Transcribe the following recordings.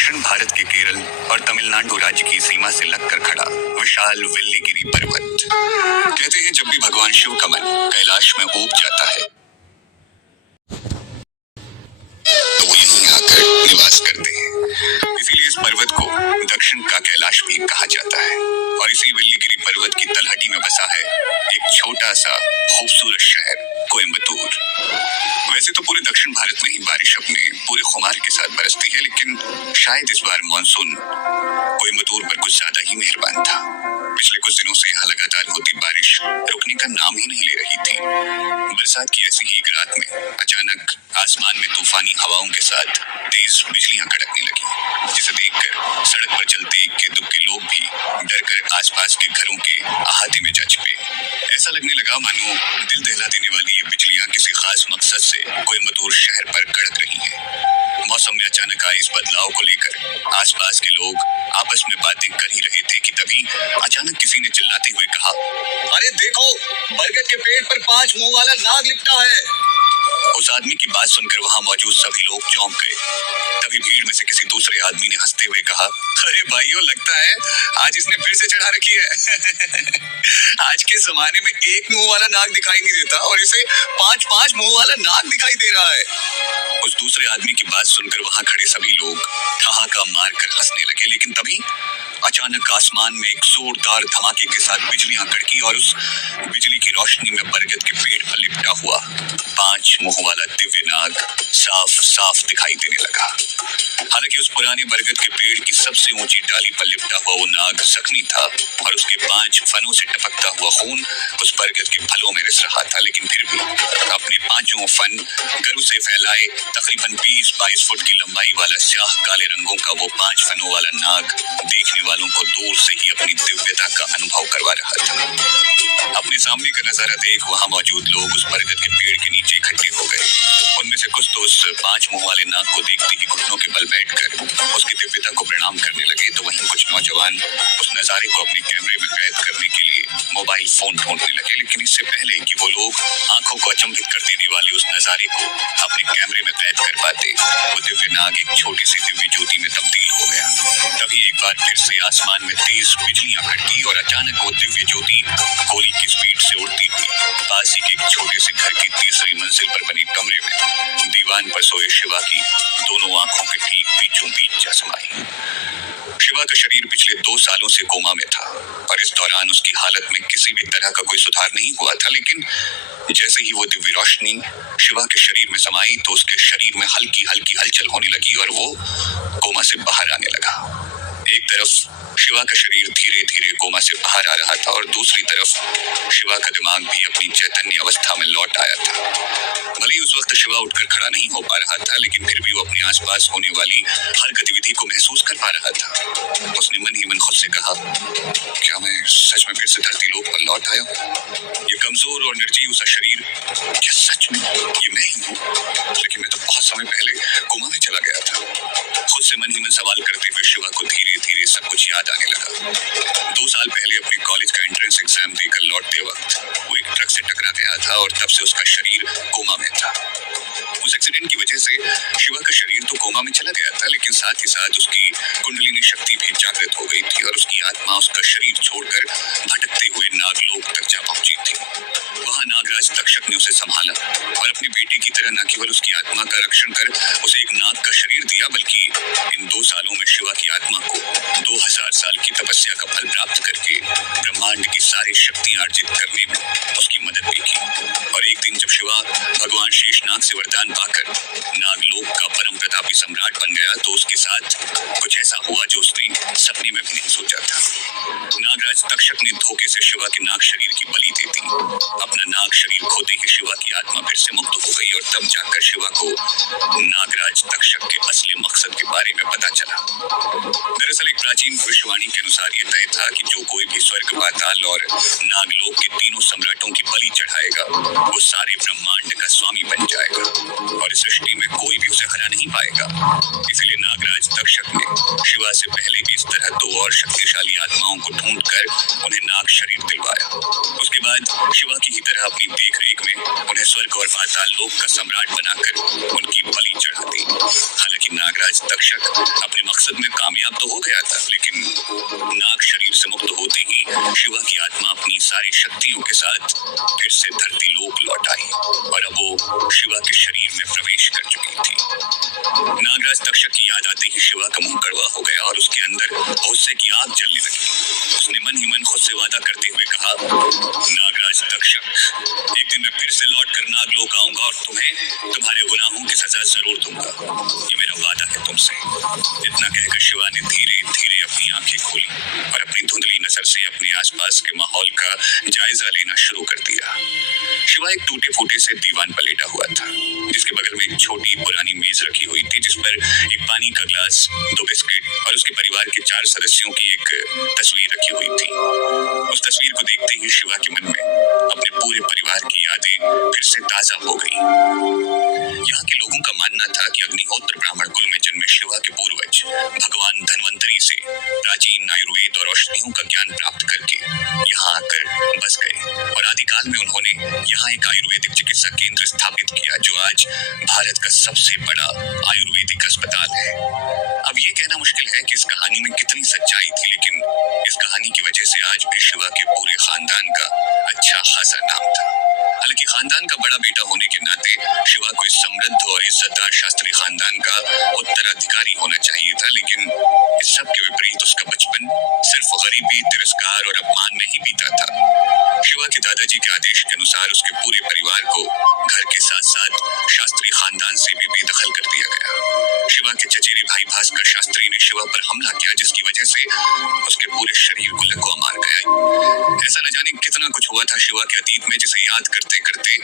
दक्षिण भारत के केरल और तमिलनाडु राज्य की सीमा से लगकर खड़ा विशाल वेल्लीगिरी पर्वत। कहते हैं जब भी भगवान शिव का मन कैलाश में ऊब जाता है तो वो यहीं आकर निवास करते हैं। इसीलिए इस पर्वत को दक्षिण का कैलाश भी कहा जाता है। और इसी वेल्लीगिरी पर्वत की तलहटी में बसा है एक छोटा सा खूबसूरत शहर कोयम्बतूर। वैसे तो पूरे दक्षिण भारत में ही बारिश अपने पूरे खुमार के साथ बरसती है, लेकिन शायद इस बार मानसून कोयम्बतूर पर कुछ ज्यादा ही मेहरबान था। पिछले कुछ दिनों से यहाँ लगातार होती बारिश रुकने का नाम ही नहीं ले रही थी। बरसात की ऐसी ही एक रात में अचानक आसमान में तूफानी हवाओं के साथ तेज बिजलियां कड़कने लगी, जिसे देखकर सड़क पर चलते इक्के दुक्के लोग भी डर कर आसपास के घरों के अहाते में जा छिपे। ऐसा लगने लगा मानो दिल दहला देने वाली ये बिजलियां किसी खास मकसद से कोयम्बतूर शहर पर कड़क रही हैं। मौसम में अचानक आए इस बदलाव को लेकर आसपास के लोग आपस में बातें कर ही रहे थे कि तभी अचानक किसी ने चिल्लाते हुए कहा, अरे देखो, बरगद के पेड़ पर 5 मुंह वाला नाग लिपटा है। उस आदमी की बात सुनकर वहां मौजूद सभी लोग चौंक गए। तभी भीड़ में से किसी दूसरे आदमी ने हंसते हुए कहा, अरे भाइयों, लगता है आज इसने फिर से चढ़ा रखी है। आज के जमाने में 1 मुंह वाला नाग दिखाई नहीं देता और इसे 5 मुंह वाला नाग दिखाई दे रहा है। उस दूसरे आदमी की बात सुनकर वहां खड़े सभी लोग ठहाका मारकर हंसने लगे, लेकिन तभी अचानक आसमान में एक जोरदार धमाके के साथ बिजलियां कड़की और उस बिजली की रोशनी में बरगद के पेड़ पर लिपटा हुआ 5 मुंह वाला दिव्य नाग साफ साफ दिखाई देने लगा। हालांकि उस पुराने बरगद के पेड़ की सबसे ऊंची डाली पर लिपटा हुआ वो नाग जख्मी था और उसके 5 फनों से टपकता हुआ खून उस बरगद के फलों में रिस रहा था, लेकिन फिर भी अपने 5 फन गरु से फैलाए तकरीबन 20-22 फुट की लंबाई वाला स्याह काले रंगों का वो 5 फनों वाला नाग देखने वालों को दूर से ही अपनी दिव्यता का अनुभव करवा रहा था। अपने सामने का नजारा देख वहां मौजूद लोग उस बरगद के पेड़ के नीचे इकट्ठे हो गए। उनमें से कुछ तो उस 5 मुंह वाले नाग को देखते ही घुटनों के बल बैठकर उसकी दिव्यता को प्रणाम करने लगे, तो वहीं कुछ नौजवान उस नजारे को अपने कैमरे में कैद करने के लिए मोबाइल फोन ढूंढने लगे। लेकिन इससे पहले कि वो लोग आंखों को अचंभित कर देने वाले उस नजारे को अपने कैमरे में कैद कर पाते, वो दिव्य नाग एक छोटी सी दिव्य ज्योति में तब्दील हो गया। तभी एक बार फिर से आसमान में तेज बिजलियां कड़की और अचानक वो दिव्य ज्योति गोली की स्पीड से उड़ती हुई पास ही के एक छोटे से घर की तीसरी मंजिल पर बने कमरे में दीवान पर सोए शिवा की दोनों आंखों के ठीक बीचों बीच जा समाई। शिवा का शरीर पिछले 2 सालों से कोमा में था और इस दौरान उसकी हालत में किसी भी तरह का कोई सुधार नहीं हुआ था, लेकिन जैसे ही वो दिव्य रोशनी शिवा के शरीर में समाई तो उसके शरीर में हल्की हल्की हलचल होने लगी और वो कोमा से बाहर आने लगा। एक तरफ शिवा का शरीर धीरे धीरे कोमा से बाहर आ रहा था और दूसरी तरफ शिवा का दिमाग भी अपनी चैतन्य अवस्था में लौट आया था। भले ही उस वक्त शिवा उठकर खड़ा नहीं हो पा रहा था, लेकिन फिर भी वो अपने आसपास होने वाली हर गतिविधि को महसूस कर पा रहा था। उसने मन ही मन खुद से कहा, क्या मैं सच में फिर से धरती लोक पर लौट आया हूँ? ये कमजोर और निर्जीव सा शरीर, क्या सच में ये मैं ही हूँ? लेकिन मैं तो बहुत समय पहले कोमा में चला गया था। खुद से मन ही मन सवाल करते हुए शिवा को धीरे धीरे सब कुछ याद आने लगा। 2 साल पहले अपने कॉलेज का एंट्रेंस एग्जाम देकर लौटते वक्त वो एक ट्रक से टकरा गया था और तब से उसका शरीर कोमा में था। उस एक्सीडेंट की वजह से शिवा का शरीर तो कोमा में चला गया था, लेकिन साथ ही साथ उसकी कुंडलिनी शक्ति भी जागृत हो गई थी और उसकी आत्मा उसका शरीर छोड़कर भटकते हुए नागलोक तक जा पहुंची थी। वहां नागराज तक्षक ने उसे संभाला और अपने बेटे की तरह न केवल उसकी आत्मा का रक्षण कर उसे एक नाग का शरीर दिया, बल्कि इन 2 सालों में शिवा की आत्मा को 2000 साल की तपस्या का फल प्राप्त करके ब्रह्मांड की सारी शक्तियां अर्जित करने में उसकी मदद भी की। और एक दिन जब शिवा भगवान शेषनाग से वरदान पाकर नागलोक का परम प्रतापी सम्राट बन गया तो उसके साथ कुछ ऐसा हुआ जो उसने सपने में भी नहीं सोचा था। नागराज तक्षक ने धोखे से शिवा के नाग शरीर की बलि दे दी। अपना नाग शरीर खोते ही शिवा की आत्मा फिर से मुक्त हो गई और तब जाकर शिवा को नागराज तक्षक के असली मकसद के बारे में पता चला। दरअसल एक प्राचीन भविष्यवाणी के अनुसार यह तय था कि जो कोई भी स्वर्ग, पाताल और नागलोक के तीनों सम्राटों की बलि चढ़ाएगा वो सारे ब्रह्मांड का स्वामी बन जाएगा और इस सृष्टि में कोई भी उसे हरा नहीं पाएगा। इसलिए नागराज तक्षक ने शिवा से पहले भी इस तरह 2 और शक्तिशाली आत्माओं को ढूंढकर उन्हें नाग शरीर दिलवाया। उसके बाद शिवा की ही तरह अपनी देखरेख में उन्हें स्वर्ग और पाताल लोक का सम्राट बनाकर उनकी बलि चढ़ा दी। हालांकि नागराज नागराज तक्षक अपने मकसद में कामयाब तो हो गया था, लेकिन नाग शरीर से मुक्त होते ही शिवा की आत्मा अपनी सारी शक्तियों के साथ फिर से धरती लोक लौट आई और अब वो शिवा के शरीर में प्रवेश कर चुकी थी। नागराज तक्षक की याद आते ही शिवा का मुंह कड़वा हो गया और उसके अंदर गुस्से की आग जलने लगी। उसने मन ही मन खुद से वादा करते हुए कहा, नागराज तक्षक, एक दिन मैं फिर से लौट कर नागलोक आऊंगा और तुम्हें तुम्हारे गुनाहों की सजा जरूर दूंगा। ये मेरा वादा है तुमसे। इतना कहकर शिवा ने धीरे धीरे अपनी आंखें खोली और अपनी धुंधली नजर से अपने आसपास के माहौल का जायजा लेना शुरू कर दिया। शिवा एक टूटे फूटे से दीवान पर लेटा हुआ था, जिसके बगल में एक छोटी पुरानी मेज रखी हुई थी, जिस पर एक पानी का ग्लास, 2 बिस्किट और उसके परिवार के 4 सदस्यों की एक तस्वीर रखी हुई थी। उस तस्वीर को देखते ही शिवा के मन में अपने पूरे परिवार की यादें फिर से ताजा हो गई। यहाँ के लोगों का मानना था कि अग्निहोत्र ब्राह्मण कुल में जन्मे शिवा के पूर्वज भगवान धन्वंतरी से प्राचीन आयुर्वेद और औषधियों का ज्ञान प्राप्त करके यहाँ आकर बस गए और आदिकाल में उन्होंने यहाँ एक आयुर्वेदिक चिकित्सा केंद्र स्थापित किया, जो आज भारत का सबसे बड़ा आयुर्वेदिक अस्पताल है। अब ये कहना मुश्किल है कि इस कहानी में कितनी सच्चाई थी, लेकिन इस कहानी की वजह से आज भी शिवा के पूरे खानदान का अच्छा खासा नाम था। हालांकि खानदान का बड़ा बेटा होने के नाते शिवा को इस समृद्ध और इज्जतदार शास्त्री खानदान का उत्तराधिकारी होना चाहिए था, लेकिन इस सब के विपरीत उसका बचपन सिर्फ गरीबी, तिरस्कार और अपमान में ही बीता था। शिवा के दादाजी के आदेश के अनुसार उसके पूरे परिवार को घर के साथ साथ शास्त्री खानदान से भी बेदखल कर दिया गया। शिवा के चचेरे भाई भास्कर शास्त्री ने शिवा पर हमला किया, जिसकी वजह से उसके पूरे शरीर को लकवा मार गया। ऐसा न जाने कितना कुछ हुआ था शिवा के अतीत में, जिसे याद करते करते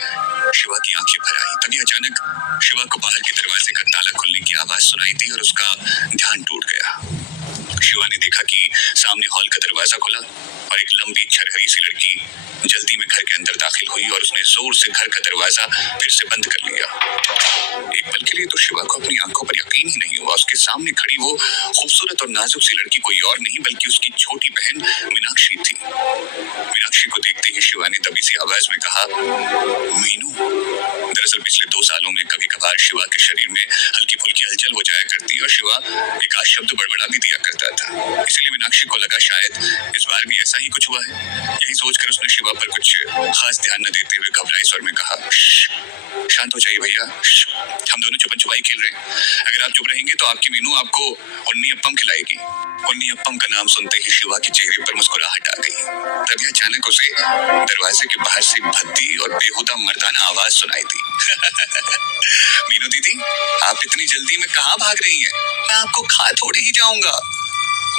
शिवा की आंखें भर आई। तभी अचानक शिवा को बाहर के दरवाजे का ताला खुलने की आवाज सुनाई दी और उसका ध्यान टूट गया। शिवा ने देखा कि सामने हॉल का दरवाजा खुला और एक लंबी छरहरी सी लड़की जल्दी में घर के अंदर दाखिल हुई और उसने जोर से घर का दरवाजा फिर से बंद कर लिया। एक पल के लिए तो शिवा को अपनी आंखों पर यकीन ही नहीं हुआ। उसके सामने खड़ी वो खूबसूरत और नाजुक सी लड़की कोई और नहीं बल्कि उसकी छोटी बहन मीनाक्षी थी। मीनाक्षी को देखते ही शिवा ने दबी सी आवाज में कहा, मीनू। दरअसल पिछले 2 सालों में कभी कभार शिवा के शरीर में हल्की फुल्की हलचल हो जाया करती और शिवा एक आध शब्द बड़बड़ा भी दिया करता था। इसलिए मीनाक्षी को लगा शायद इस बार भी ऐसा ही कुछ हुआ है। यही सोचकर उसने शिवा पर कुछ खास ध्यान न देते हुए घबराए स्वर में कहा, शांत हो जाइए भैया, हम दोनों छुपन छुपाई खेल रहे हैं। अगर आप चुप रहेंगे तो आपकी मीनू आपको उन्नी अप्पम खिलाएगी। उन्नी अप्पम का नाम सुनते ही शिवा के चेहरे पर मुस्कुराहट आ गई। तभी अचानक उसे दरवाजे के बाहर से भद्दी और बेहुदा मर्दाना आवाज सुनाई दी। मीनू दीदी, आप इतनी जल्दी में कहाँ भाग रही हैं? मैं आपको खा थोड़ी ही जाऊंगा।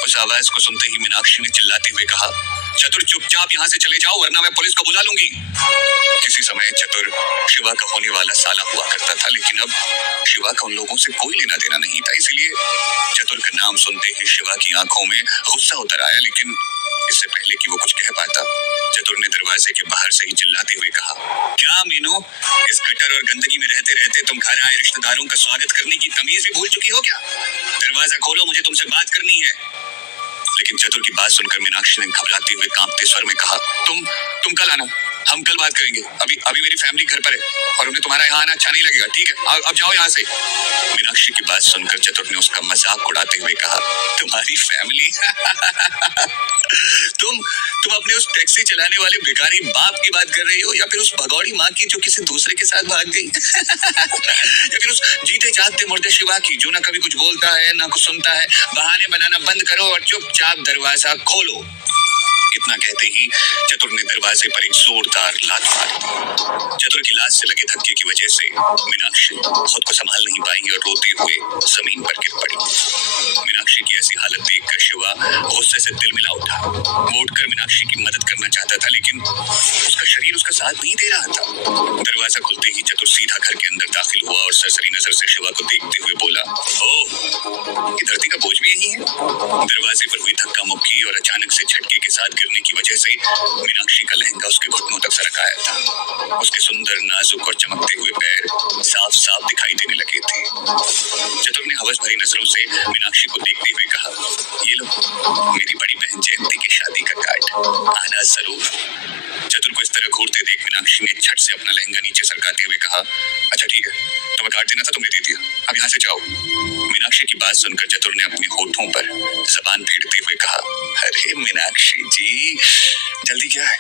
उस आवाज को सुनते ही मीनाक्षी ने चिल्लाते हुए कहा, चतुर चुपचाप यहाँ से चले जाओ वरना मैं पुलिस को बुला लूंगी। किसी समय चतुर शिवा का होने वाला साला हुआ करता था, लेकिन अब शिवा का उन लोगों से कोई लेना देना नहीं था। इसलिए चतुर का नाम सुनते ही शिवा की आंखों में गुस्सा उतर आया, लेकिन इससे पहले कि वो कुछ कह पाता, चतुर ने दरवाजे के बाहर से ही चिल्लाते हुए कहा, क्या मीनू, इस गटर और गंदगी में रहते रहते तुम घर आए रिश्तेदारों का स्वागत करने की तमीज भी भूल चुकी हो क्या? दरवाजा खोलो, मुझे तुमसे बात करनी है। लेकिन चतुर की बात सुनकर मीनाक्षी ने घबराते हुए कांपते स्वर में कहा, तुम कल आना, हम कल बात करेंगे। अभी मेरी फैमिली घर पर है और उन्हें तुम्हारा यहाँ आना अच्छा नहीं लगेगा, ठीक है? अब जाओ यहाँ से। मीनाक्षी की बात सुनकर चतुर ने उसका मजाक उड़ाते हुए कहा, तुम्हारी फैमिली? तुम अपने उस टैक्सी चलाने वाले भिखारी बाप की बात कर रही हो, या फिर उस भगौड़ी माँ की जो किसी दूसरे के साथ भाग गई? या फिर उस जीते जागते मुर्दे शिवा की जो ना कभी कुछ बोलता है ना कुछ सुनता है? बहाने बनाना बंद करो और चुपचाप दरवाजा खोलो। इतना कहते ही चतुर ने दरवाजे पर एक जोरदार लात मार दी। चतुर की लात से लगे धक्के की वजह से मीनाक्षी खुद को संभाल नहीं पाई और रोते हुए जमीन पर गिर पड़ी। मीनाक्षी की ऐसी हालत देखकर शिवा गुस्से से तिलमिला उठा। वो उठकर मीनाक्षी की मदद करना चाहता था, लेकिन उसका शरीर उसका साथ नहीं दे रहा था। दरवाजा खुलते ही चतुर सीधा घर के अंदर दाखिल हुआ और सरसरी नजर से शिवा को देखते हुए बोला, ओह, ये धरती का बोझ भी यही है? दरवाजे पर हुई धक्का मुक्की और अचानक से झटके के साथ गिरने की वजह से मीनाक्षी का लहंगा उसके घुटनों तक सरक आया था। उसके सुंदर, नाजुक और चमकते हुए पैर साफ साफ दिखाई देने लगे थे। चतुर ने हवस भरी नजरों से मीनाक्षी को देखते हुए कहा, ये लो, मेरी बड़ी बहन जयंती की शादी का कार्ड, आना जरूर। चतुर को इस तरह घूरते देख मीनाक्षी ने झट से अपना लहंगा नीचे सरकाते हुए कहा, अच्छा ठीक है, तुम्हें कार्ड देना था, तुमने दे दिया, अब यहाँ से जाओ। मीनाक्षी की बात सुनकर चतुर ने अपने होठों पर जबान फेरते हुए कहा, अरे मीनाक्षी जी, जल्दी क्या है?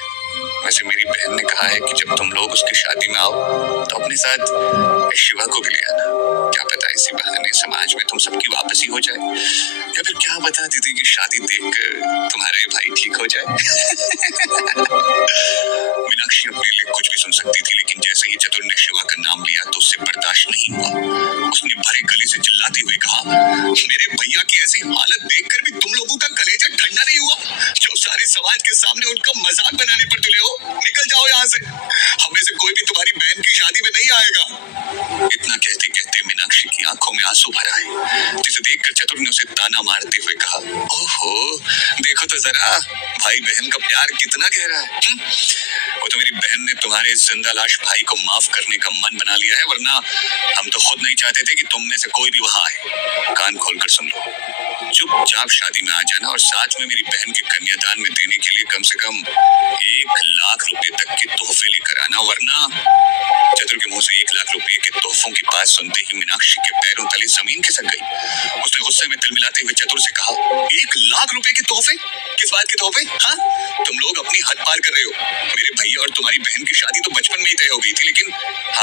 वैसे मेरी बहन ने कहा है कि जब तुम लोग उसकी शादी में आओ तो अपने साथ शिवा को भी ले आना। क्या पता इसी बहाने समाज में तुम सबकी वापसी हो जाए, या फिर क्या पता दीदी की शादी देखकर तुम्हारे भाई ठीक हो जाए। मीनाक्षी अपने लिए कुछ भी सुन सकती थी, लेकिन जैसे ही चतुर ने शिवा का नाम लिया तो उससे बर्दाश्त नहीं हुआ। उसने भरे गले से चिल्लाते हुए कहा, मेरे भैया की ऐसी हालत देखकर भी तुम लोगों का कलेजा ठंडा नहीं हुआ? जो सारे समाज के सामने उनका मजाक बनाने पर तुले हो, निकल जाओ यहाँ से। हम में से कोई भी तुम्हारी बहन की शादी में नहीं आएगा। इतना कहते कहते मीनाक्षी की आंखों में आंसू भर आए, जिसे देखकर चतुर ने उसे ताना मारते हुए कहा, ओहो, देखो तो जरा भाई बहन का प्यार कितना गहरा है। वो तो मेरी बहन ने तुम्हारे जिंदा लाश भाई को माफ करने का मन बना लिया है, वरना हम तो खुद नहीं चाहते थे कि तुम में से कोई भी वहां आए। कान खोलकर सुन लो, चुपचाप शादी में आ जाना और साथ में मेरी बहन के कन्यादान में देने के लिए कम से कम 1 लाख रुपए तक के तोहफे लेकर आना, वरना। चतुर के मुंह से 1 लाख रुपए के तोहफों की बात सुनते ही मीनाक्षी के पैरों तले जमीन खिसक गई। उसने गुस्से में तिलमिलाते हुए चतुर से कहा, 1 लाख रुपए के तोहफे? किस बात के तोहफे? हाँ, तुम लोग अपनी हद पार कर रहे हो। मेरे भैया और तुम्हारी बहन की शादी तो बचपन में ही तय हो गई थी, लेकिन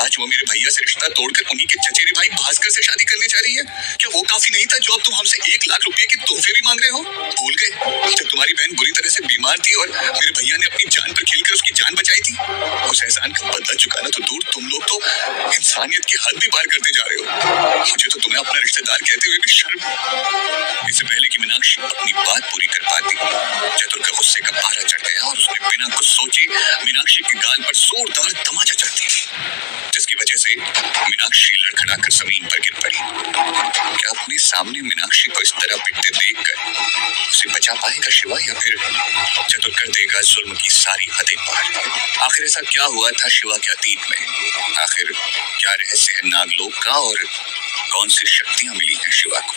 आज वो मेरे भैया से रिश्ता तोड़कर उन्हीं के चचेरे भाई भास्कर से शादी करने जा रही है। क्या वो काफी नहीं था जो अब तुम हमसे 1 लाख रुपए के तोहफे भी मांग रहे हो? भूल गए जब तुम्हारी बहन बुरी तरह से बीमार थी और मेरे भैया ने अपनी जान पर खेलकर उसकी जान बचाई थी? उस एहसान का बदला चुकाना तो दूर, तुम लोग तो इंसानियत की हद भी पार करते जा रहे हो। मुझे तो तुम्हें अपना रिश्तेदार कहते हुए भी शर्म। इससे पहले कि मीनाक्षी अपनी बात पूरी कर पाती, चतुर का गुस्से का पारा चढ़ गया और उसने बिना कुछ सोचे मीनाक्षी के गाल पर जोरदार तमाचा जड़ दिया, जिसकी वजह से मीनाक्षी लड़खड़ाकर जमीन पर गिर पड़ी। क्या अपने सामने मीनाक्षी को इस तरह पिटते देखकर उसे बचा पाएगा शिवा, या फिर चतुर कर देगा जुल्म की सारी हदें पार? आखिर ऐसा क्या हुआ था शिवा के अतीत में? आखिर क्या रहस्य है नागलोक का और कौन सी शक्तियां मिली हैं शिवा को?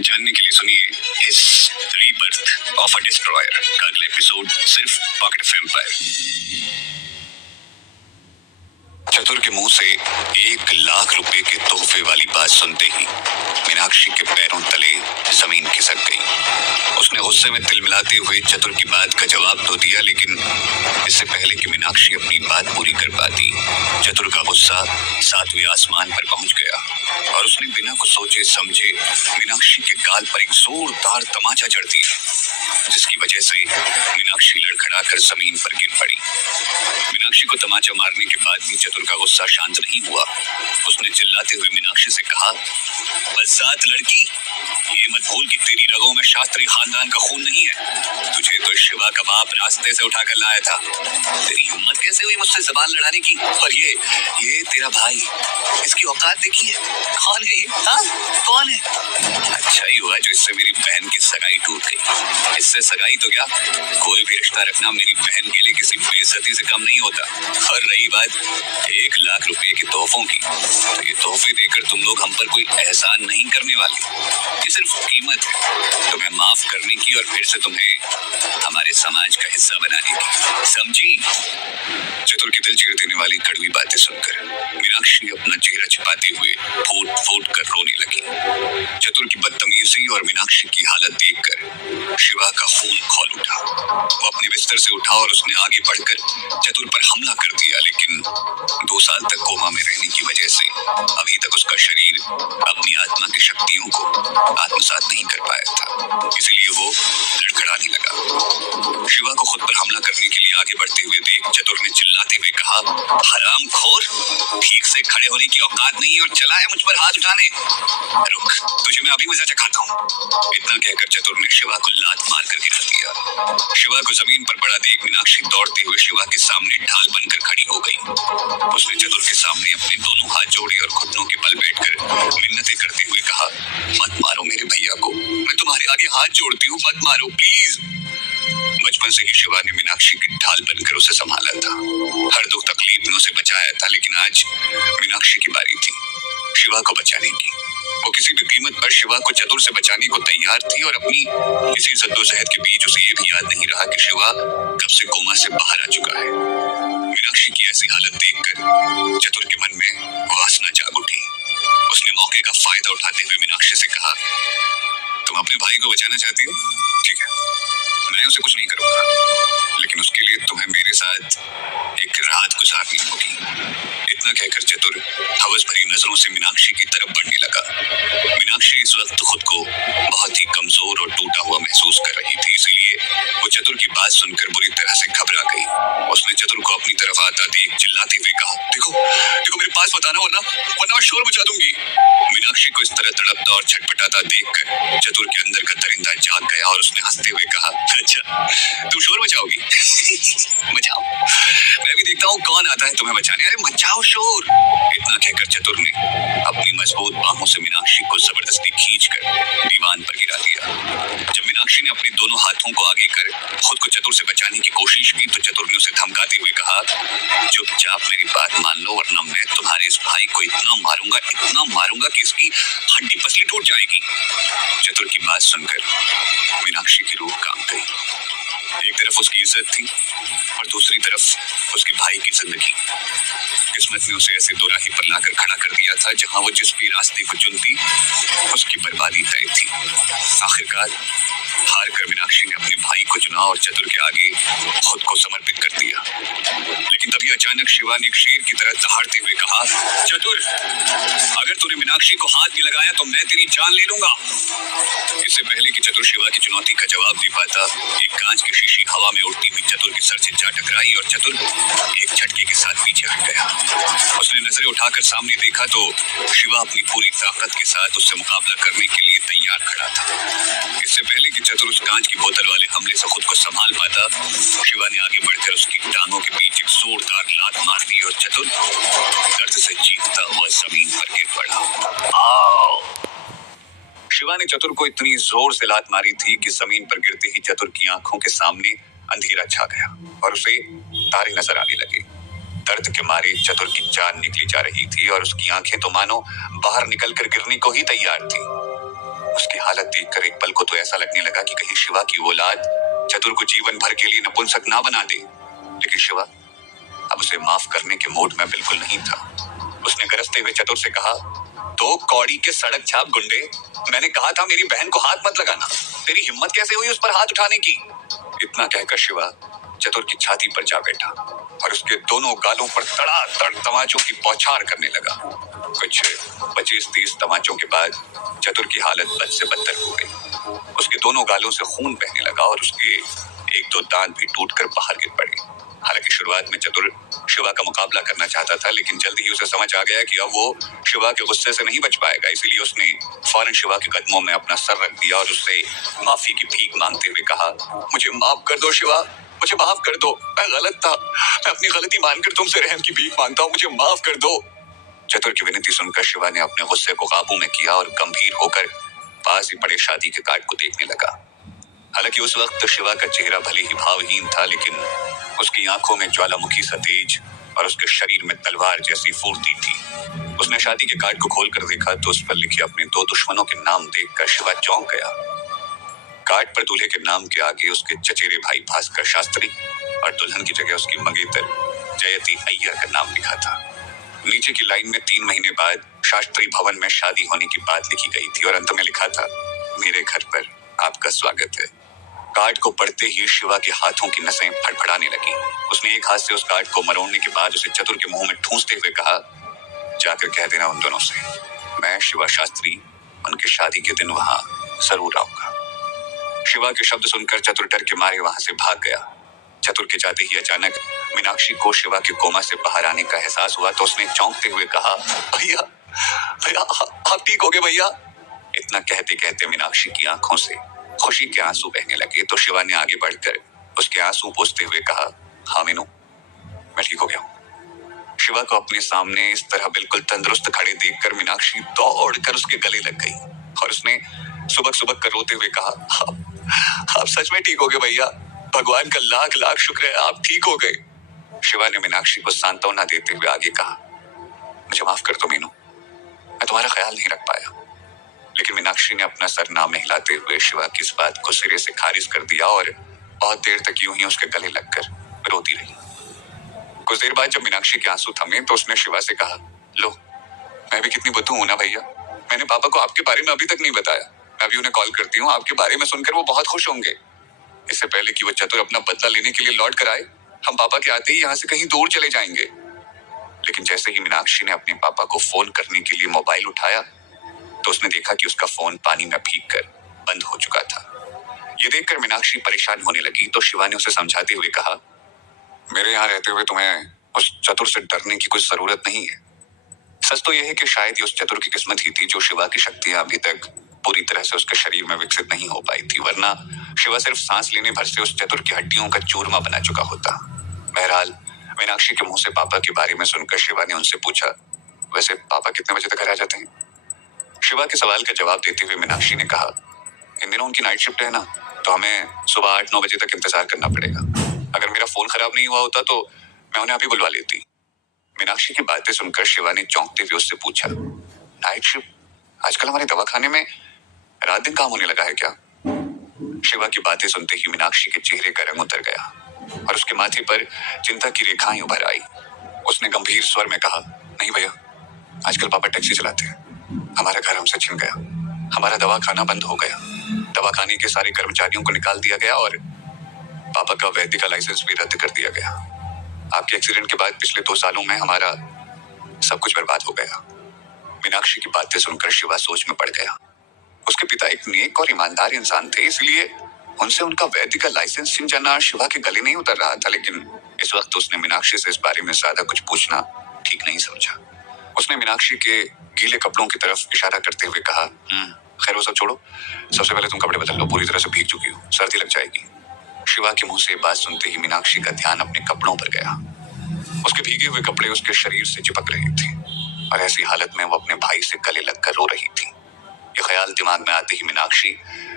जानने के लिए सुनिए his rebirth of a destroyer का अगला एपिसोड सिर्फ पॉकेट एफएम पर। चतुर के मुंह से 1 लाख रुपए के तोहफे वाली बात सुनते ही मीनाक्षी के पैरों तले जमीन खिसक गई। उसने गुस्से में तिलमिलाते हुए चतुर की बात का जवाब तो दिया, लेकिन इससे पहले कि मीनाक्षी अपनी बात पूरी कर पाती, चतुर का गुस्सा 7वें आसमान पर पहुंच गया और उसने बिना कुछ सोचे समझे मीनाक्षी के गाल पर एक जोरदार तमाचा जड़ दिया, जिसकी वजह से मीनाक्षी लड़खड़ाकर जमीन पर गिर पड़ी। मीनाक्षी को तमाचा मारने के बाद भी चतुर का गुस्सा शांत नहीं हुआ। उसने चिल्लाते हुए मीनाक्षी से कहा, बज़ात लड़की, ये मत भूल कि तेरी रगों में शास्त्री खानदान का खून नहीं है। तुझे तो शिवा का बाप रास्ते से उठाकर लाया था। तेरी हिम्मत कैसे हुई मुझसे जबान लड़ाने की? और ये तेरा भाई, इसकी औकात देखिए। कौन है ये? हाँ, कौन है? अच्छा ही हुआ जो इससे मेरी बहन की सगाई टूट गई। इससे सगाई तो क्या, कोई भी रिश्ता रखना मेरी बहन के लिए किसी बेइज्जती से कम नहीं होता। और रही बात 1 लाख रुपए के तोहफों की, तो ये तोहफे देकर तुम लोग हम पर कोई एहसान नहीं करने वाले। ये सिर्फ कीमत है तुम्हें माफ करने की और फिर से तुम्हें हमारे समाज का हिस्सा बनाने की, समझी? चतुर की दिल चीर देने वाली कड़वी बातें सुनकर मीनाक्षी अपना चेहरा छिपाते हुए फूट फूट कर रोने लगी। चतुर की बदतमीजी और मीनाक्षी की हालत देखकर शिवा का खून खौल उठा। वो अपने बिस्तर से उठा और उसने आगे बढ़कर चतुर पर हमला कर दिया, लेकिन 2 साल तक कोमा में रहने की वजह से अभी तक उसका शरीर अपनी आत्मा की शक्तियों को आत्मसात नहीं कर पाया था, इसीलिए वो लड़खड़ाने लगा। शिवा को खुद पर हमला करने के लिए आगे बढ़ते हुए देख चतुर ने चिल्लाते हुए कहा, हरामखोर, ठीक से खड़े होने की औकात नहीं और चला है मुझ पर हाथ उठाने। रुक, तुझे मैं अभी मजा चखाता हूँ। इतना कहकर चतुर ने शिवा को लात मार कर गिरा दिया। शिवा को जमीन पर पड़ा देख मीनाक्षी दौड़ते हुए शिवा के सामने ढाल बनकर खड़ी हो गई। उसने चतुर के सामने अपने दोनों हाथ जोड़े और घुटनों के बल बैठकर मिन्नतें करते हुए कहा, मत मारो मेरे भैया को, मैं तुम्हारे आगे हाथ जोड़ती हूँ, मत मारो प्लीज। बचपन से ही शिवा ने मीनाक्षी की ढाल बनकर उसे संभाला था, हर दुख तकलीफ में उसे बचाया था, लेकिन आज मीनाक्षी की बारी थी शिवा को बचाने की। वो किसी भी कीमत पर शिवा को चतुर से बचाने को तैयार थी और अपनी इसी जद्दोजहद के बीच उसे ये भी याद नहीं रहा कि शिवा कब से कोमा से बाहर आ चुका है। मीनाक्षी की ऐसी हालत देखकर चतुर के मन में वासना जाग उठी। उसने मौके मौके का फायदा उठाते हुए मीनाक्षी से कहा, तुम अपने भाई को बचाना चाहती हो? ठीक है, मैं उसे कुछ नहीं करूंगा, लेकिन उसके लिए तुम्हें मेरे साथ एक रात गुजारनी होगी। इतना कहकर चतुर हवस भरी नजरों से मीनाक्षी की तरफ बढ़ने लगा। मीनाक्षी इस वक्त खुद को बहुत ही कमजोर और टूटा हुआ महसूस कर रही थी, इसीलिए वो चतुर की बात सुनकर बुरी तरह से घबरा गई। उसने चतुर को अपनी तरफ आता देख चिल्लाते हुए कहा, देखो देखो मेरे पास मत आना, वरना मैं शोर मचा दूंगी। मीनाक्षी को इस तरह तड़पता और छटपटाता देखकर चतुर के अंदर का दरिंदा जाग गया और उसने हंसते हुए कहा, अच्छा तुम शोर मचाओगी? मचाओ, मैं भी देखता हूँ कौन आता है तुम्हें बचाने। अरे मचाओ शोर। इतना कहकर चतुर ने अपनी मजबूत बाहों से मीनाक्षी को जबरदस्ती खींचकर दीवान पर गिरा दिया। जब मीनाक्षी ने अपने दोनों हाथों को आगे कर खुद को चतुर से बचाने की कोशिश की तो चतुर ने उसे धमकाते हुए कहा, चुपचाप मेरी बात मान लो, वरना मैं तुम्हारे इस भाई को इतना मारूंगा कि इसकी हड्डी पसली टूट जाएगी। चतुर की बात सुनकर मीनाक्षी की रूह कांप गई। एक तरफ उसकी इज्जत थी और दूसरी तरफ उसके भाई की जिंदगी। किस्मत ने उसे ऐसे दोराही पर लाकर खड़ा कर दिया था जहां वो जिस भी रास्ते को चुनती उसकी बर्बादी तय थी। आखिरकार हार कर मीनाक्षी ने अपने भाई को चुना और चतुर के आगे खुद को समर्पित कर दिया। लेकिन तभी अचानक शिवा ने एक शेर की तरह दहाड़ते हुए कहा, चतुर अगर तूने मीनाक्षी को हाथ भी लगाया तो मैं तेरी जान ले लूंगा। इससे पहले कि चतुर शिवा की चुनौती का जवाब दे पाता, एक कांच की शीशी हवा में उड़ती हुई चतुर के सर से जा टकराई और चतुर एक झटके के साथ पीछे हट गया। उसने नजरें उठाकर सामने देखा तो शिवा अपनी पूरी ताकत के साथ उससे मुकाबला करने के लिए तैयार खड़ा था। इससे पहले कि चतुर उस कांच की बोतल वाले हमले से खुद को संभाल पाता, शिवा ने आगे बढ़कर उसकी टांगों के बीच एक जोरदार लात मार दी और चतुर दर्द से चीखता हुआ जमीन पर गिर पड़ा। शिवा ने चतुर को इतनी जोर से लात मारी थी कि जमीन पर गिरते ही चतुर की आंखों के सामने अंधेरा छा गया और उसे तारे नजर आने लगे। दर्द के मारे चतुर की जान निकली जा रही थी और उसकी आंखें तो मानो बाहर निकलकर गिरने को ही तैयार थी। उसकी हालत देखकर एक पल को तो ऐसा लगने लगा कि कहीं शिवा की औलाद चतुर को जीवन भर के लिए नपुंसक ना बना दे। लेकिन शिवा अब उसे माफ करने के मूड में बिल्कुल नहीं था। उसने गरजते हुए चतुर से कहा, तो कौड़ी के सड़क छाप गुंडे, मैंने कहा था मेरी बहन को हाथ मत लगाना, तेरी हिम्मत कैसे हुई उस पर हाथ उठाने की? इतना कहकर शिवा चतुर की छाती पर जा बैठा और उसके दोनों गालों पर तड़ातड़ तमाचों की बौछार करने लगा। कुछ 25-30 तमाचों के बाद चतुर की हालत बद से बदतर हो गई। उसके दोनों गालों से खून बहने लगा और उसके 1-2 दांत भी टूटकर बाहर गिर पड़े। हालांकि शुरुआत में चतुर शिवा का मुकाबला करना चाहता था, लेकिन जल्दी ही उसे समझ आ गया कि अब वो शिवा के गुस्से से नहीं बच पाएगा। इसीलिए उसने फौरन शिवा के कदमों में अपना सर रख दिया और उससे माफी की भीख मांगते हुए कहा, मुझे माफ कर दो शिवा, मुझे माफ कर दो, मैं गलत था, मैं अपनी गलती मानकर तुमसे रहम की भीख मांगता हूँ, मुझे माफ कर दो। चतुर की विनती सुनकर शिवा ने अपने गुस्से को काबू में किया और गंभीर होकर पास ही पड़े शादी के कार्ड को देखने लगा। हालांकि उस वक्त शिवा का चेहरा भले ही भावहीन था, लेकिन उसकी आंखों में ज्वालामुखी सा तेज और उसके शरीर में तलवार जैसी फुर्ती थी। उसने शादी के कार्ड को खोलकर देखा तो उस पर लिखे अपने 2 दुश्मनों के नाम देखकर शिवा चौंक गया। कार्ड पर दूल्हे के नाम के आगे उसके चचेरे भाई भास्कर शास्त्री और दुल्हन की जगह उसकी मंगेतर जयती अय्यर का नाम लिखा था। नीचे की लाइन में 3 महीने बाद शास्त्री भवन में शादी होने की बात लिखी गई थी और अंत में लिखा था, मेरे घर पर आपका स्वागत है। कार्ड को पढ़ते ही शिवा के हाथों की नसें फड़फड़ाने लगी। उसने एक हाथ से उस कार्ड को मरोड़ने के बाद उसे चतुर के मुंह में ठूंसते हुए कहा, जाकर कह देना उन दोनों से मैं शिवा शास्त्री उनकी शादी के दिन वहां जरूर आऊंगा। शिवा के शब्द सुनकर चतुर डर के मारे वहां से भाग गया। चतुर के जाते ही अचानक मीनाक्षी को शिवा के कोमा से बाहर आने का एहसास हुआ तो उसने चौंकते हुए कहा, भैया भैया आप ठीक हो गए भैया? इतना कहते कहते मीनाक्षी की आंखों से खुशी के आंसू बहने लगे तो शिवा ने आगे बढ़कर उसके आंसू पोंछते हुए कहा, हाँ मीनू मैं ठीक हो गया हूँ। शिवा को अपने सामने इस तरह बिल्कुल तंदुरुस्त खड़े देखकर मीनाक्षी दौड़कर उसके गले लग गई और उसने सुबक सुबक कर रोते हुए कहा, आप सच में ठीक हो गए भैया, भगवान का लाख लाख शुक्र है आप ठीक हो गए। शिवा ने मीनाक्षी को सांत्वना देते हुए आगे कहा, मुझे माफ कर दो मीनू, मैं तुम्हारा ख्याल नहीं रख पाया। लेकिन मीनाक्षी ने अपना सर ना हिलाते हुए शिवा की इस बात को सिरे से खारिज कर दिया और बहुत देर तक यूं ही उसके गले लगकर रोती रही। कुछ देर बाद जब मीनाक्षी के आंसू थमे तो उसने शिवा से कहा, लो मैं भी कितनी बुद्धू हूं ना भैया, मैंने पापा को आपके बारे में अभी तक नहीं बताया। मैं अभी उन्हें कॉल करती हूँ, आपके बारे में सुनकर वो बहुत खुश होंगे। इससे पहले कि वो चतुर अपना बदला लेने के लिए लौट कर आए, हम पापा के आते ही यहाँ से कहीं दूर चले जाएंगे। लेकिन जैसे ही मीनाक्षी ने अपने पापा को फोन करने के लिए मोबाइल उठाया तो उसने देखा कि उसका फोन पानी में भीगकर बंद हो चुका था। ये देखकर मीनाक्षी परेशान होने लगी तो शिवा ने उसे समझाते हुए कहा, मेरे यहाँ रहते हुए तुम्हें उस चतुर से डरने की कोई जरूरत नहीं है। सच तो यह है कि शायद ये उस चतुर की किस्मत ही थी जो शिवा की शक्तियां अभी तक पूरी तरह से उसके शरीर में विकसित नहीं हो पाई थी, वरना शिवा सिर्फ सांस लेने भर से उस चतुर की हड्डियों का चूरमा बना चुका होता। बहरहाल मीनाक्षी के मुंह से पापा के बारे में सुनकर शिवा ने उनसे पूछा, वैसे पापा कितने बजे तक घर आ जाते हैं? शिवा के सवाल का जवाब देते हुए मीनाक्षी ने कहा, इन दिनों उनकी नाइट शिफ्ट है ना, तो हमें सुबह 8-9 बजे तक इंतजार करना पड़ेगा। अगर मेरा फोन खराब नहीं हुआ होता तो मैं उन्हें अभी बुलवा लेती। मीनाक्षी की बातें सुनकर शिवा ने चौंकते हुए उससे पूछा, नाइट शिफ्ट? आजकल हमारे दवाखाने में रात दिन काम होने लगा है क्या? शिवा की बातें सुनते ही मीनाक्षी के चेहरे का रंग उतर गया और उसके माथे पर चिंता की रेखाएं उभर आई। उसने गंभीर स्वर में कहा, नहीं भैया, आजकल पापा टैक्सी चलाते हैं, हमारा घर हमसे छिन गया, हमारा दवाखाना बंद हो गया, दवाखाने के सारे कर्मचारियों को निकाल दिया गया और पापा का वैद्य का लाइसेंस भी रद्द कर दिया गया। आपके एक्सीडेंट के बाद पिछले 2 सालों में हमारा सब कुछ बर्बाद हो गया। मीनाक्षी की बातें सुनकर शिवा सोच में पड़ गया। उसके पिता एक नेक और ईमानदार इंसान थे, इसलिए उनसे उनका वैद्य का लाइसेंस छिन जाना शिवा के गले नहीं उतर रहा था, लेकिन इस वक्त उसने मीनाक्षी से इस बारे में ज्यादा कुछ पूछना ठीक नहीं समझा। उसने मीनाक्षी के गीले कपड़ों की तरफ इशारा करते हुए कहा, खैर वो सब छोड़ो, सबसे पहले तुम कपड़े बदल लो, पूरी तरह से भीग चुकी हो, सर्दी लग जाएगी। शिवा के मुंह से बात सुनते ही मीनाक्षी का ध्यान अपने कपड़ों पर गया। उसके भीगे हुए कपड़े उसके शरीर से चिपक रहे थे और ऐसी हालत में वो अपने भाई से गले लगकर रो रही थी। ये ख्याल दिमाग में आते ही मीनाक्षी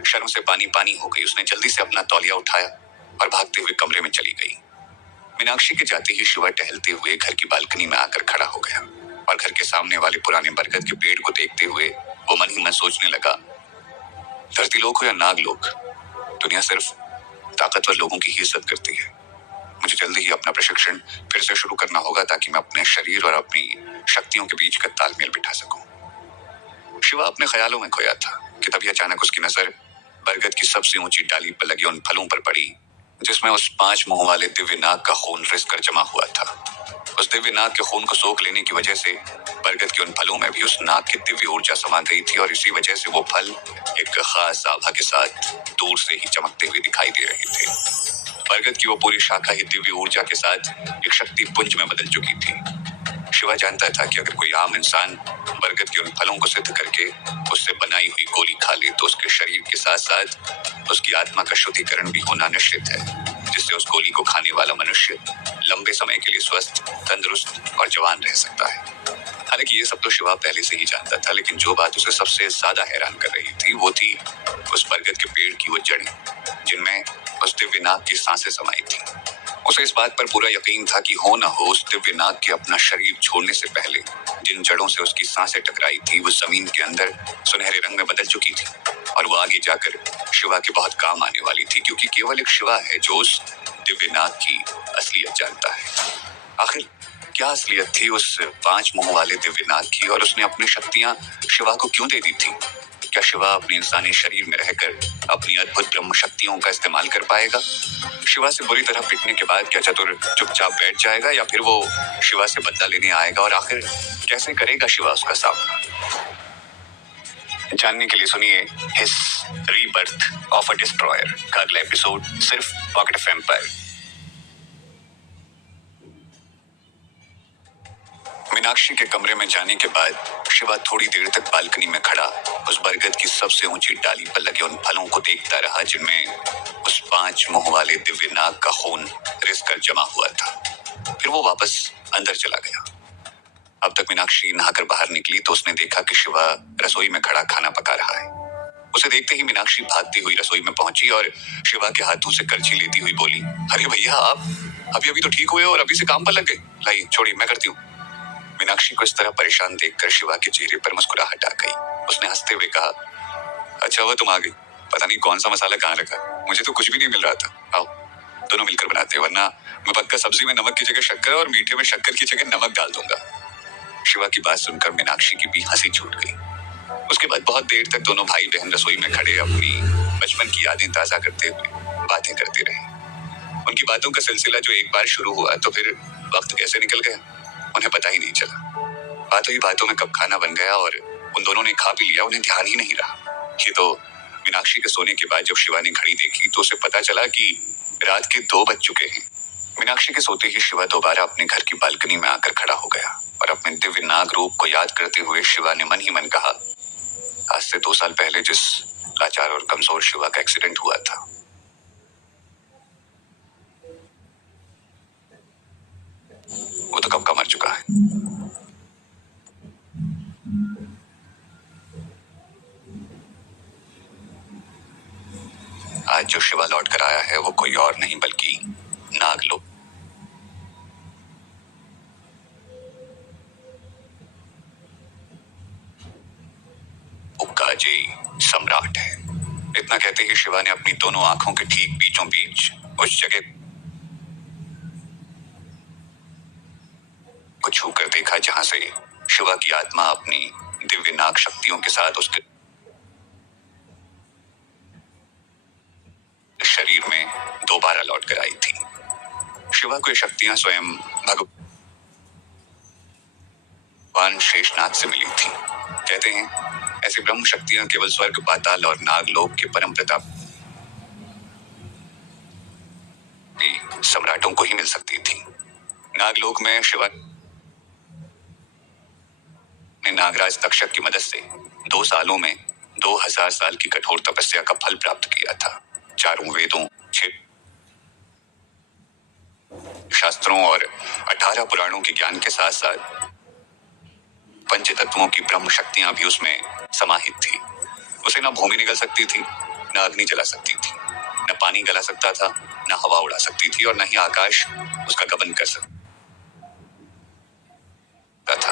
शर्म से पानी पानी हो गई। उसने जल्दी से अपना तौलिया उठाया और भागते हुए कमरे में चली गई। मीनाक्षी के जाते ही शिवा टहलते हुए घर की बालकनी में आकर खड़ा हो गया और घर के सामने वाले पुराने बरगद के पेड़ को देखते हुए वो मन ही मन सोचने लगा, धरती लोग हो या नाग लोग, दुनिया सिर्फ ताकतवर लोगों की ही इज्जत करती है। मुझे जल्दी ही अपना प्रशिक्षण फिर से शुरू करना होगा ताकि मैं अपने शरीर और अपनी शक्तियों के बीच का तालमेल बिठा सकूं। शिवा अपने ख्यालों में खोया था कि तभी अचानक उसकी नजर बरगद की सबसे ऊंची डाली पर लगे उन फलों पर पड़ी जिसमें उस 5 मुंह वाले दिव्य नाग का खून रिस कर जमा हुआ था। उस दिव्य नाग के खून को सोख लेने की वजह से बरगद के उन फलों में भी उस नाग की दिव्य ऊर्जा समा गई थी और इसी वजह से वो फल एक खास आभा के साथ दूर से ही चमकते हुए दिखाई दे रहे थे। बरगद की वो पूरी शाखा ही दिव्य ऊर्जा के साथ एक शक्ति पुंज में बदल चुकी थी। शिवा जानता था कि अगर कोई आम इंसान बरगद के उन फलों को सिद्ध करके उससे बनाई हुई गोली खा ले तो उसके शरीर के साथ साथ उसकी आत्मा का शुद्धिकरण भी होना निश्चित है, जिससे उस गोली को खाने वाला मनुष्य लंबे समय के लिए स्वस्थ, तंदुरुस्त और जवान रह सकता है। हालांकि ये सब तो शिवा पहले से ही जानता था, लेकिन जो बात उसे सबसे ज्यादा हैरान कर रही थी वो थी उस बरगद के पेड़ की वो जड़ें जिनमें उस दिव्य नाग की सांसें समाई थी। उसे इस बात पर पूरा यकीन था कि हो न हो उस दिव्य नाग के अपना शरीर छोड़ने से पहले जिन जड़ों से उसकी सांसें टकराई थी वो जमीन के अंदर सुनहरे रंग में बदल चुकी थी और वो आगे जाकर शिवा के बहुत काम आने वाली थी, क्योंकि केवल एक शिवा है जो उस दिव्य नाग की असलियत जानता है। आखिर क्या असलियत थी उस 5 मुंह वाले दिव्य नाग की और उसने अपनी शक्तियां शिवा को क्यों दे दी थी? क्या शिवा अपने इंसानी शरीर में रहकर अपनी अद्भुत ब्रह्म शक्तियों का इस्तेमाल कर पाएगा? शिवा से बुरी तरह पिटने के बाद क्या चतुर चुपचाप बैठ जाएगा या फिर वो शिवा से बदला लेने आएगा और आखिर कैसे करेगा शिवा उसका सामना? जानने के लिए सुनिए हिस रीबर्थ ऑफ अ डिस्ट्रॉयर का अगला एपिसोड सिर्फ पॉकेट एफएम पर। मीनाक्षी के कमरे में जाने के बाद शिवा थोड़ी देर तक बालकनी में खड़ा उस बरगद की सबसे ऊंची डाली पर लगे उन फलों को देखता रहा जिनमें उस 5 मुंह वाले दिव्य नाग का खून रिस कर जमा हुआ था। फिर वो वापस अंदर चला गया। अब तक मीनाक्षी नहाकर बाहर निकली तो उसने देखा कि शिवा रसोई में खड़ा खाना पका रहा है। उसे देखते ही मीनाक्षी भागती हुई रसोई में पहुंची और शिवा के हाथों से करछी लेती हुई बोली, अरे भैया, आप अभी तो ठीक हुए और अभी से काम पर लग गए। लाइए छोड़िए, मैं करती हूँ। मीनाक्षी को इस तरह परेशान देखकर शिवा के चेहरे पर मुस्कुराहट आ गई। उसने हंसते हुए कहा, अच्छा हुआ तुम आ गई, पता नहीं कौन सा मसाला कहाँ रखा, मुझे तो कुछ भी नहीं मिल रहा था। आओ दोनों मिलकर बनाते हैं, वरना मैं पक्का सब्जी में नमक की जगह शक्कर और मीठे में शक्कर की जगह नमक डाल दूंगा। शिवा की बात सुनकर मीनाक्षी की भी हंसी छूट गई। उसके बाद बहुत देर तक दोनों भाई बहन रसोई में खड़े अपनी बचपन की यादें ताजा करते हुए बातें करते रहे। उनकी बातों का सिलसिला जो एक बार शुरू हुआ तो फिर वक्त कैसे निकल गया उन्हें पता ही नहीं चला। बातों ही बातों में कब खाना बन गया और उन दोनों ने खा भी लिया उन्हें ध्यान ही नहीं रहा। ये तो मीनाक्षी के सोने के बाद जब शिवा ने घड़ी देखी तो उसे पता चला कि रात के 2 बज चुके हैं। मीनाक्षी के सोते ही शिवा दोबारा अपने घर की बालकनी में आकर खड़ा हो गया और अपने दिव्य नाग रूप को याद करते हुए शिवा ने मन ही मन कहा, आज से 2 साल पहले जिस लाचार और कमजोर शिवा का एक्सीडेंट हुआ था, वो तो कब का मर चुका है। आज जो शिवा लौट कर आया है वो कोई और नहीं बल्कि नागलोक का अजय सम्राट है। इतना कहते ही शिवा ने अपनी दोनों आंखों के ठीक बीचों बीच उस जगह को छू कर देखा जहां से शिवा की आत्मा अपनी दिव्य नाग शक्तियों के साथ उसके शरीर में दोबारा लौट कर आई थी। शिवा को ये शक्तियां स्वयं भगवान शेषनाग से मिली थी। कहते हैं ऐसी ब्रह्म शक्तियां केवल स्वर्ग, पाताल और नागलोक के परम प्रताप सम्राटों को ही मिल सकती थी। नागलोक में शिवा ने नागराज तक्षक की मदद से 2 सालों में 2000 साल की कठोर तपस्या का फल प्राप्त किया था। 4 वेदों, 6 शास्त्रों और 18 पुराणों के ज्ञान के साथ साथ पंच तत्वों की ब्रह्म शक्तियां भी उसमें समाहित थी। उसे न भूमि निगल सकती थी, न अग्नि जला सकती थी, न पानी गला सकता था, न हवा उड़ा सकती थी और न ही आकाश उसका गमन कर सकता था।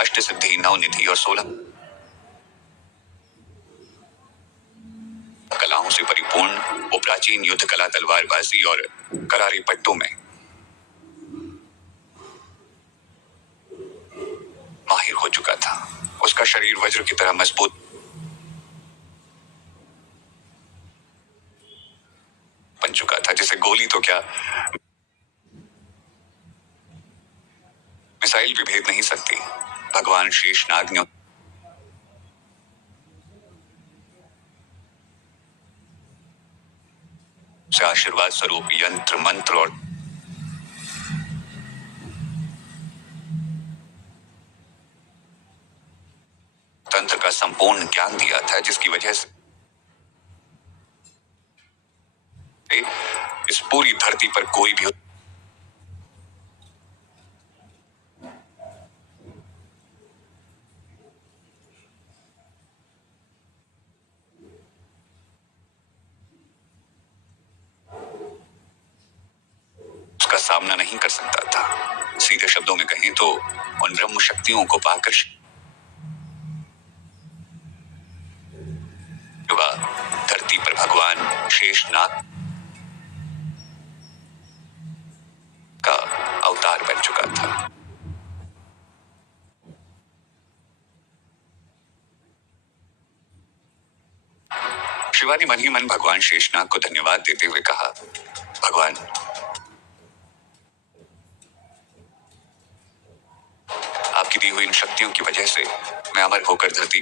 अष्ट सिद्धि, 9 निधि और 16 कलाओं से परिपूर्ण वो प्राचीन युद्ध कला तलवारबाजी और करारी पट्टों में माहिर हो चुका था। उसका शरीर वज्र की तरह मजबूत बन चुका था, जिसे गोली तो क्या मिसाइल भी भेद नहीं सकती। भगवान शेषनाग ने उसे आशीर्वाद स्वरूप यंत्र, मंत्र और तंत्र का संपूर्ण ज्ञान दिया था, जिसकी वजह से इस पूरी धरती पर कोई भी उसका सामना नहीं कर सकता था। सीधे शब्दों में कहें तो उन ब्रह्म शक्तियों को पाकर शिवा धरती पर भगवान शेषनाग का अवतार बन चुका था। शिवा ने मन ही मन भगवान शेषनाग को धन्यवाद देते हुए कहा, भगवान, आपकी दी हुई इन शक्तियों की वजह से मैं अमर होकर धरती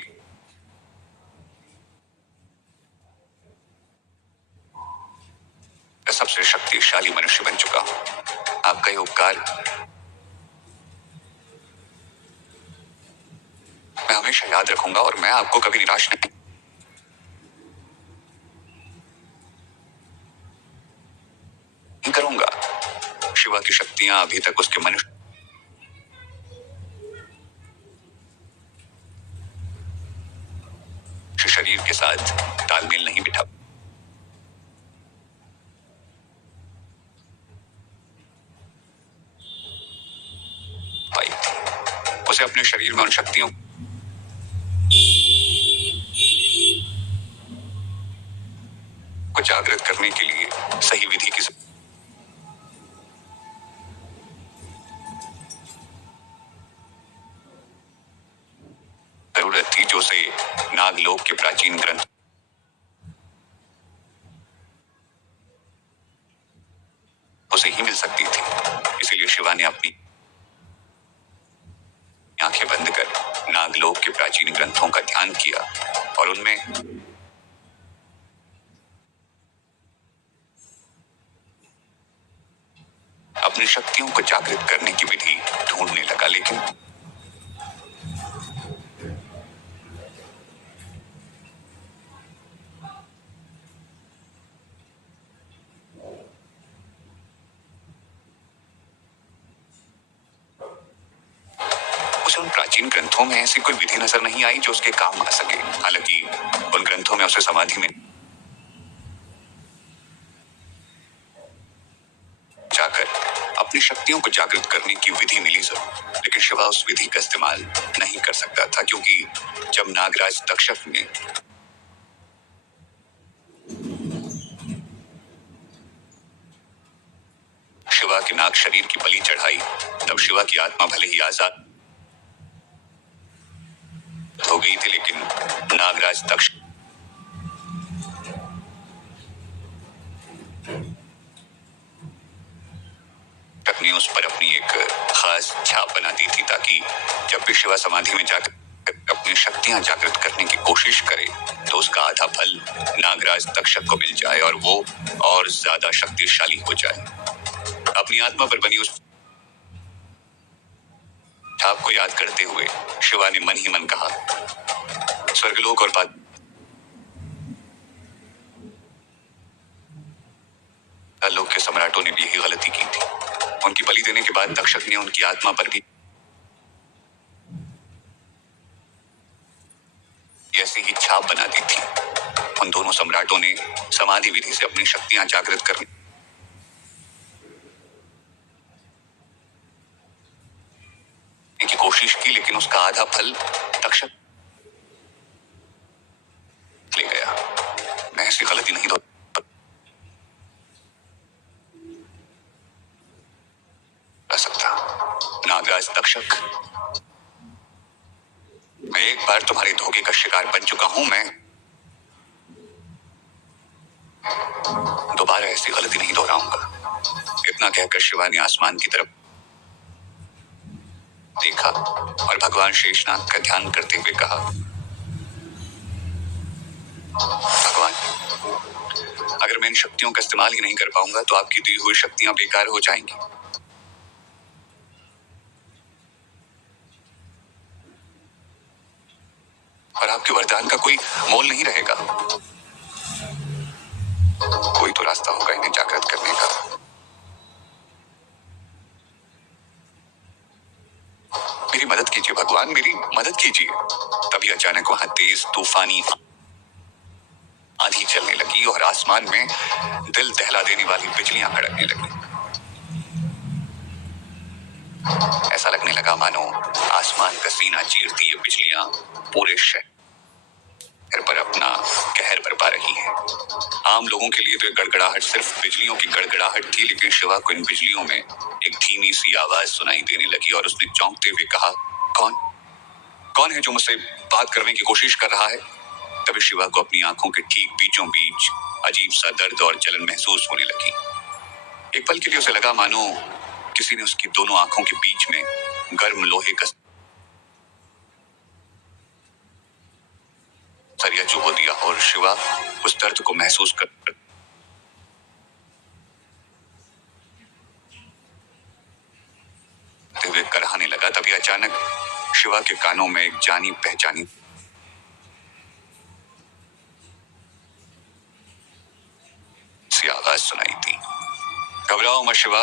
का सबसे शक्तिशाली मनुष्य बन चुका हूं। आपका ये उपकार मैं हमेशा याद रखूंगा और मैं आपको कभी निराश नहीं करूंगा। शिवा की शक्तियां अभी तक उसके मनुष्य शरीर के साथ तालमेल नहीं बिठा पाई थी। उसे अपने शरीर में उन शक्तियों को जागृत करने के लिए सही विधि की नागलोक के प्राचीन ग्रंथ उसे ही मिल सकती थी। इसीलिए शिवा ने अपनी आंखें बंद कर नागलोक के प्राचीन ग्रंथों का ध्यान किया और उनमें अपनी शक्तियों को जागृत करने की विधि ढूंढने लगा। लेकिन उसे उन प्राचीन ग्रंथों में ऐसी कोई विधि नजर नहीं आई जो उसके काम आ सके। हालांकि उन ग्रंथों में उसे समाधि में जाकर अपनी शक्तियों को जागृत करने की विधि मिली जरूर, लेकिन शिवा उस विधि का इस्तेमाल नहीं कर सकता था, क्योंकि जब नागराज तक्षक ने शिवा के नाग शरीर की बलि चढ़ाई, तब शिवा की आत्मा भले ही आजाद हो गई थी, लेकिन नागराज तक्षक ने उस पर अपनी एक खास छाप बना दी थी, ताकि जब भी शिवा समाधि में जाकर अपनी शक्तियां जागृत करने की कोशिश करे तो उसका आधा फल नागराज तक्षक को मिल जाए और वो और ज्यादा शक्तिशाली हो जाए। अपनी आत्मा पर बनी उस छाप को याद करते हुए शिवा ने मन ही मन कहा, स्वर्गलोक और लोक के सम्राटों ने भी यही गलती की थी। उनकी बलि देने के बाद तक्षक ने उनकी आत्मा पर भी ऐसी ही छाप बना दी थी। उन दोनों सम्राटों ने समाधि विधि से अपनी शक्तियां जागृत करने की कोशिश की, लेकिन उसका आधा फल तक्षक ले गया। मैं ऐसी गलती नहीं दोहरा सकता। नागराज तक्षक, मैं एक बार तुम्हारे धोखे का शिकार बन चुका हूं। मैं दोबारा ऐसी गलती नहीं दोहराऊंगा। इतना कहकर शिवा ने आसमान की तरफ देखा और भगवान शेषनाग का ध्यान करते हुए कहा, भगवान, अगर मैं इन शक्तियों का इस्तेमाल ही नहीं कर पाऊंगा तो आपकी दी हुई शक्तियां बेकार हो जाएंगी और आपके वरदान का कोई मोल नहीं रहेगा। कोई तो रास्ता होगा इन्हें जागृत करने का। मेरी मदद कीजिए भगवान, मेरी मदद कीजिए। तभी अचानक वहां तेज तूफानी आंधी चलने लगी और आसमान में दिल दहला देने वाली बिजलियां कड़कने लगी। ऐसा लगने लगा मानो आसमान का सीना चीरती ये बिजलियां पूरे शहर पर अपना कहर बरपा रही हैं। आम लोगों के लिए तो ये गड़गड़ाहट सिर्फ बिजलियों की गड़गड़ाहट थी, लेकिन शिवा को इन बिजलियों में एक धीमी सी आवाज सुनाई देने लगी और उसने चौंकते हुए कहा, कौन कौन है जो मुझसे बात करने की कोशिश कर रहा है? तभी शिवा को अपनी आंखों के ठीक बीचों बीच अजीब सा दर्द और जलन महसूस होने लगी। एक पल के लिए उसे लगा मानो किसी ने उसकी दोनों आंखों के बीच में गर्म लोहे का सरिया चुभो दिया और शिवा उस दर्द को महसूस करते हुए कराहने लगा। तभी अचानक शिवा के कानों में एक जानी पहचानी सी आवाज सुनाई दी, घबराओ मत शिवा,